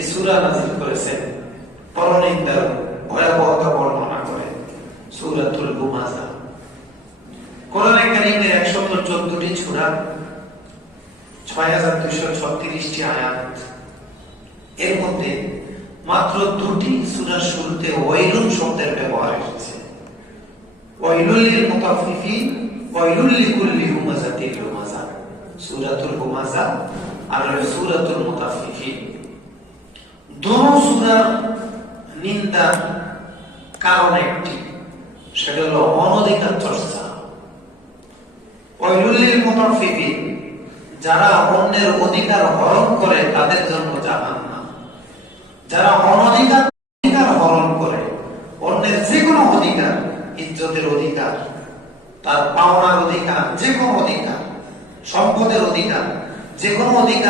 একটি সূরা নাযিল করেছেন পরনিন্দার ভয়াবহতা বর্ণনা করে, সূরাতুল হুমাযা। কোরআনে কারীমের 114টি সূরা, 6236টি আয়াত। এর মধ্যে মাত্র 2টি সূরার শুরুতে ওয়াইলুন শব্দের ব্যবহার এসেছে। ওয়াইলুল লিল মুতাফফিফিন, ওয়াইলুল লিকুল্লি হুমাযাতিল লুমাযা, সূরাতুল হুমাযা আর সূরাতুল মুতাফফিফিন। দুটো সূরার নিন্দার কারণ একটি, সেটা হলো অনধিকার চর্চা। ওয়াইলুল লিল মুতাফফিফিন, যারা অন্যের অধিকার হরণ করে তাদের জন্য জাহান্নাম। যারা অনধিকার হরণ করে, অন্যের যে কোনো অধিকার, ইজ্জতের অধিকার, তার পাওনার অধিকার, যে কোনো অধিকার, সম্পদের অধিকার, যে কোনো অধিকার